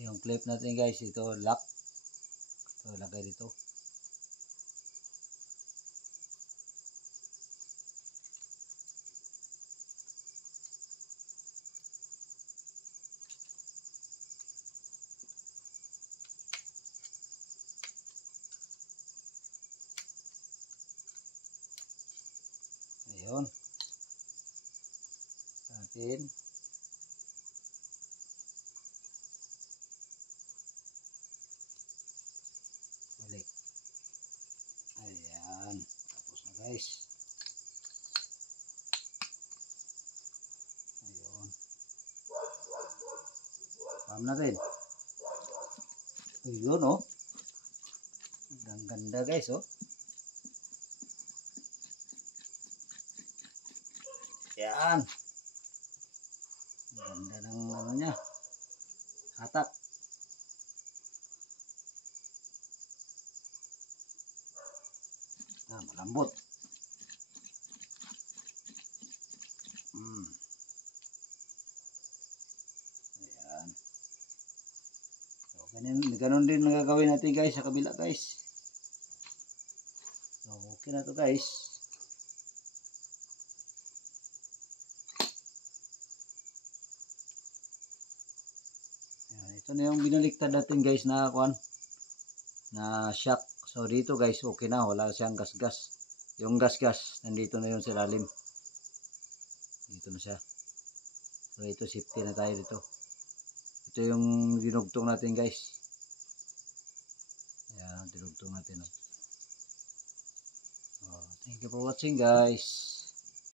Yung clip natin guys, ito lock. Ito lagay dito. Ayun. Natin. Balik. Ayan. Tapos na guys. Ayun. Paham natin. Ayun oh. Ang ganda guys oh. Yan. Ang ganda ng ano niya. Hatak. Malambot. Ayan. So, ganun din nagagawin natin guys sa kabila guys. So, okay na to guys. Ayan, ito na yung binaliktad natin guys na na shock. So dito guys okay na, wala siyang gas-gas. Yung gas-gas nandito na yun sa ilalim. Dito na siya. So ito safety na tayo dito. Ito yung dinugtong natin guys. Ayan, dinugtong natin. Oh. So, thank you for watching guys.